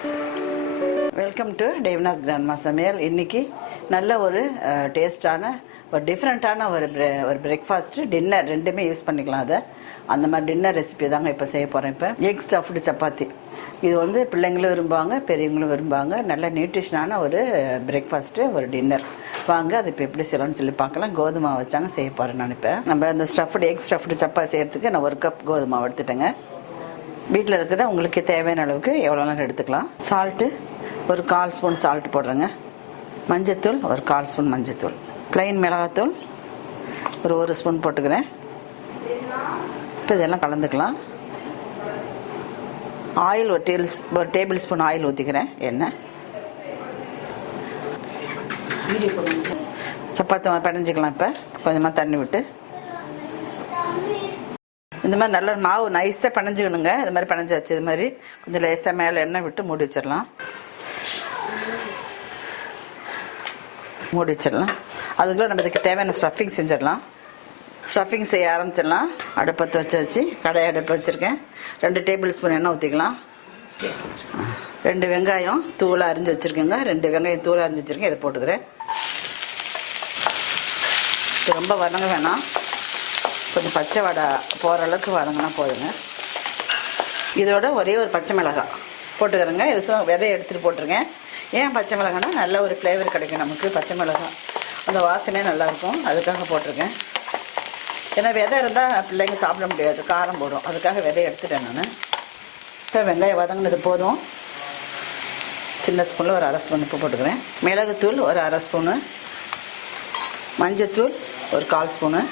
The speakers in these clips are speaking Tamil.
வெல்கம் டு டேவ்னாஸ் கிராண்ட்மா சமையல். இன்றைக்கி நல்ல ஒரு டேஸ்டான ஒரு டிஃப்ரெண்ட்டான ஒரு பிரேக்ஃபாஸ்ட்டு டின்னர் ரெண்டுமே யூஸ் பண்ணிக்கலாம். அதை அந்த மாதிரி டின்னர் ரெசிபி தாங்க இப்போ செய்ய போகிறேன். இப்போ எக் ஸ்டஃப்டு சப்பாத்தி. இது வந்து பிள்ளைங்களும் விரும்புவாங்க, பெரியவங்களும் விரும்புவாங்க. நல்ல நியூட்ரிஷனான ஒரு பிரேக்ஃபாஸ்ட்டு, ஒரு டின்னர். வாங்க அது இப்போ எப்படி செய்யலாம்னு சொல்லி பார்க்கலாம். கோதுமை வச்சாங்க செய்ய போகிறேன் நான். இப்போ நம்ம அந்த எக் ஸ்டஃப்டு சப்பாத்தி செய்கிறதுக்கு நான் 1 கப் கோதுமை எடுத்துட்டேங்க. வீட்டில் இருக்கிற உங்களுக்கு தேவையான அளவுக்கு எவ்வளோ நேரம் எடுத்துக்கலாம். சால்ட்டு ஒரு 1/4 ஸ்பூன் சால்ட் போடுறேங்க. மஞ்சத்தூள் ஒரு 1/4 ஸ்பூன் மஞ்சத்தூள். ப்ளைன் மிளகாத்தூள் ஒரு 1 ஸ்பூன் போட்டுக்கிறேன். இப்போ இதெல்லாம் கலந்துக்கலாம். ஆயில் ஒரு டேபிள் ஸ்பூன் ஆயில் ஊற்றிக்கிறேன். எண்ணெய் சப்பாத்தி பிணைஞ்சிக்கலாம். இப்போ கொஞ்சமாக தண்ணி விட்டு இந்த மாதிரி நல்ல மாவு நைஸாக பிணைஞ்சிக்கணுங்க. இது மாதிரி பிணைஞ்சி வச்சு இது மாதிரி கொஞ்சம் லேசாக மேலே எண்ணெய் விட்டு மூடி வச்சிடலாம். அதுக்குள்ளே நம்ம இதுக்கு தேவையான ஸ்டஃபிங் செஞ்சிடலாம். ஸ்டஃபிங் செய்ய ஆரம்பிச்சிடலாம். அடுப்பத்தை வச்சு கடாய் அடுப்பு வச்சுருக்கேன். 2 டேபிள் ஸ்பூன் எண்ணெய் ஊற்றிக்கலாம். 2 வெங்காயம் தூளாக அரிஞ்சு வச்சுருக்கேங்க. 2 வெங்காயம் தூளாக அரிஞ்சு வச்சுருக்கேன். இதை போட்டுக்கிறேன். இது ரொம்ப வதங்க வேணாம், கொஞ்சம் பச்சை வடை போகிற அளவுக்கு வதங்கினா போதுங்க. இதோட ஒரே ஒரு பச்சை மிளகாய் போட்டுக்கிறேங்க. இது விதையை எடுத்துகிட்டு போட்டுருங்க. ஏன் பச்சை மிளகானா நல்ல ஒரு ஃப்ளேவர் கிடைக்கும் நமக்கு. பச்சை மிளகாய் அந்த வாசனையே நல்லாயிருக்கும், அதுக்காக போட்டிருக்கேன். ஏன்னா விதை இருந்தால் பிள்ளைங்க சாப்பிட முடியாது, காரம் போடும். அதுக்காக விதையை எடுத்துட்டேன் நான். இப்போ வெங்காயம் வதங்கினது போதும். சின்ன ஸ்பூனில் ஒரு 1/2 ஸ்பூன் உப்பு போட்டுக்கிறேன். மிளகுத்தூள் ஒரு 1/2 ஸ்பூனு, மஞ்சத்தூள் ஒரு 1/4 ஸ்பூனு,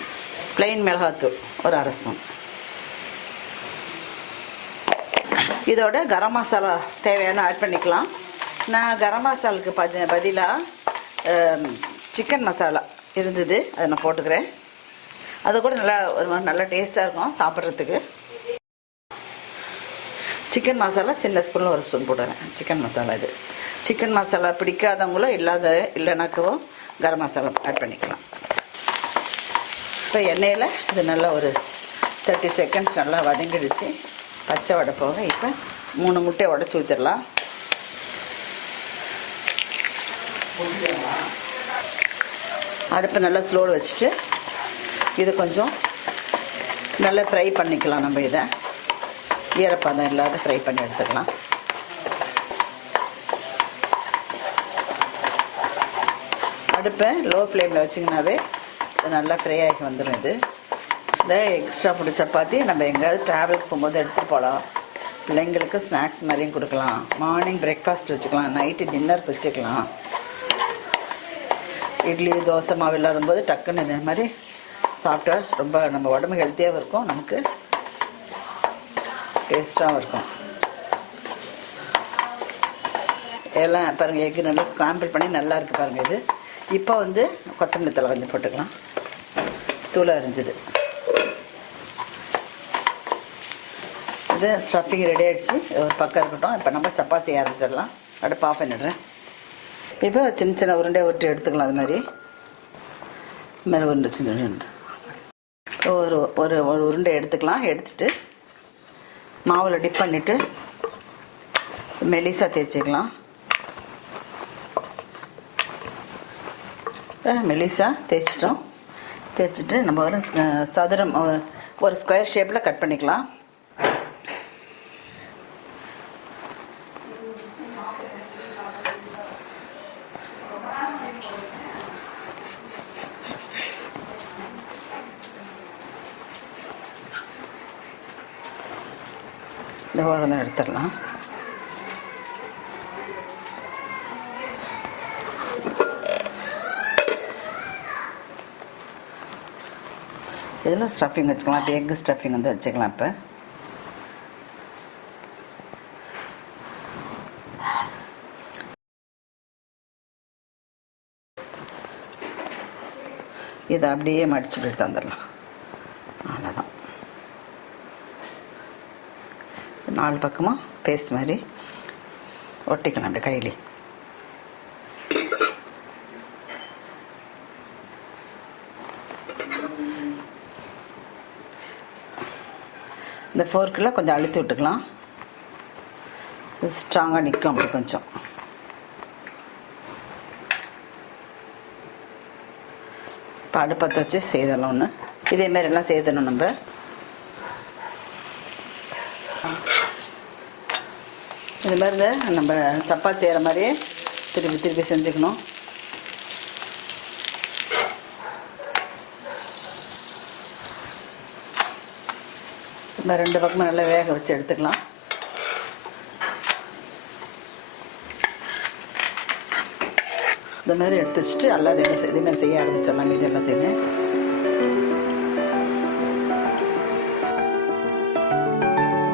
ப்ளைன் மிளகாத்தூள் ஒரு 1/2 ஸ்பூன். இதோட கரம் மசாலா தேவையான ஆட் பண்ணிக்கலாம். நான் கரம் மசாலுக்கு பதிலாக சிக்கன் மசாலா இருந்தது, அதை நான் போட்டுக்கிறேன். அது கூட நல்லா டேஸ்ட்டாக இருக்கும் சாப்பிட்றதுக்கு. சிக்கன் மசாலா சின்ன ஸ்பூனில் 1 ஸ்பூன் போட்டுக்கிறேன். சிக்கன் மசாலா இது சிக்கன் மசாலா பிடிக்காதவங்களும் இல்லைனாக்கவோ கரம் மசாலா ஆட் பண்ணிக்கலாம். இப்போ எண்ணெயில் இது நல்லா ஒரு 30 செகண்ட்ஸ் நல்லா வதங்கிடுச்சு. பச்சை வடை போக இப்போ 3 முட்டையை உடச்சி ஊற்றிடலாம். அடுப்பு நல்லா ஸ்லோவில் வச்சுட்டு இது கொஞ்சம் நல்லா ஃப்ரை பண்ணிக்கலாம். நம்ம இதை ஈரப்பதம் இல்லாத ஃப்ரை பண்ணி எடுத்துக்கலாம். அடுப்பை லோ ஃப்ளேமில் வச்சிங்கனாவே நல்லா ஃப்ரை ஆகி வந்துடும். இது இந்த எக்ஸ்ட்ரா ஃபுட்டு சப்பாத்தி நம்ம எங்கேயாவது ட்ராவலுக்கு போகும்போது எடுத்துகிட்டு போகலாம். பிள்ளைங்களுக்கு ஸ்நாக்ஸ் மாதிரியும் கொடுக்கலாம். மார்னிங் பிரேக்ஃபாஸ்ட் வச்சுக்கலாம், நைட்டு டின்னருக்கு வச்சுக்கலாம். இட்லி தோசை மாவு இல்லாத போது டக்குன்னு இந்த மாதிரி சாப்பிட்டா ரொம்ப நம்ம உடம்பு ஹெல்த்தியாகவும் இருக்கும், நமக்கு டேஸ்ட்டாகவும் இருக்கும். எல்லாம் பாருங்கள், எக்கு நல்லா ஸ்க்ராம்பிள் பண்ணி நல்லா இருக்குது பாருங்கள். இது இப்போ வந்து கொத்தமல்லி தழை கொஞ்சம் போட்டுக்கலாம். தூள் அரிஞ்சது. இது ஸ்டஃபிங் ரெடி ஆகிடுச்சு. ஒரு பக்கம் இருக்கட்டும். இப்போ நம்ம சப்பாத்தி செய்ய ஆரம்பிச்சிடலாம். அடுப்பு ஆஃப் பண்ணிடுறேன். இப்போ சின்ன சின்ன உருண்டை உருட்டி எடுத்துக்கலாம். அது மாதிரி மேலே உருண்டை சின்ன ஒரு உருண்டை எடுத்துக்கலாம். எடுத்துட்டு மாவில் டிப் பண்ணிவிட்டு மெலிசாக தேய்ச்சிக்கலாம். மெலிசாக தேய்ச்சிட்டு நம்ம ஒரு சதுரம் ஒரு ஸ்கொயர் ஷேப்பில் கட் பண்ணிக்கலாம். இந்த ஓரம் எடுத்துடலாம். இதில் ஸ்டஃபிங் வச்சுக்கலாம். இப்போ எக்கு ஸ்டஃபிங் வந்து வச்சுக்கலாம். இப்போ இதை அப்படியே மடிச்சுட்டு தந்துடலாம். அவ்வளோதான். 4 பக்கமாக பேஸ்ட் மாதிரி ஒட்டிக்கலாம் அப்படி கையிலே. இந்த ஃபோர்க்கில் கொஞ்சம் அழுத்தி விட்டுக்கலாம். ஸ்ட்ராங்காக நிற்கும் அப்படி கொஞ்சம். இப்போ அடுப்பத்தை வச்சு செய்தலாம் ஒன்று. இதேமாரி எல்லாம் செய்தணும் நம்ம. இது மாதிரி நம்ம சப்பாத்தி செய்கிற மாதிரியே திருப்பி திருப்பி செஞ்சுக்கணும். நம்ம 2 பக்கமும் நல்லா வேக வச்சு எடுத்துக்கலாம். இந்த மாதிரி எடுத்து வச்சுட்டு எல்லாம் இதேமாதிரி செய்ய ஆரம்பிச்சிடலாம். இது எல்லாத்தையுமே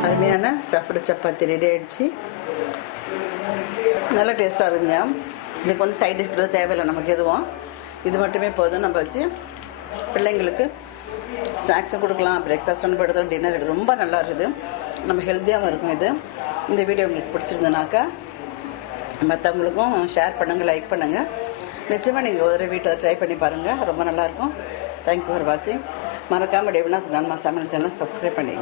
அருமையான ஸ்டஃப்டு சப்பாத்தி ரெடி ஆகிடுச்சு. நல்லா டேஸ்ட்டாக இருக்குங்க. இதுக்கு வந்து சைட் டிஷ் கூட தேவையில்லை நமக்கு எதுவும். இது மட்டுமே போதும். நம்ம வச்சு பிள்ளைங்களுக்கு ஸ்நாக்ஸும் கொடுக்கலாம், பிரேக்ஃபாஸ்ட் அனுப்பிடுறோம், டின்னர் ரொம்ப நல்லா இருக்குது. நம்ம ஹெல்த்தியாகவும் இருக்கும் இது. இந்த வீடியோ உங்களுக்கு பிடிச்சிருந்தனாக்கா மற்றவங்களுக்கும் ஷேர் பண்ணுங்கள், லைக் பண்ணுங்கள். நிச்சயமாக நீங்கள் ஒரு வீட்டில் ட்ரை பண்ணி பாருங்கள், ரொம்ப நல்லாயிருக்கும். தேங்க்யூ ஃபார் வாட்சிங். மறக்காமல் டேவினாஸ் கிராண்ட்மா சமையல் சேனல் சப்ஸ்கிரைப் பண்ணிடுங்க.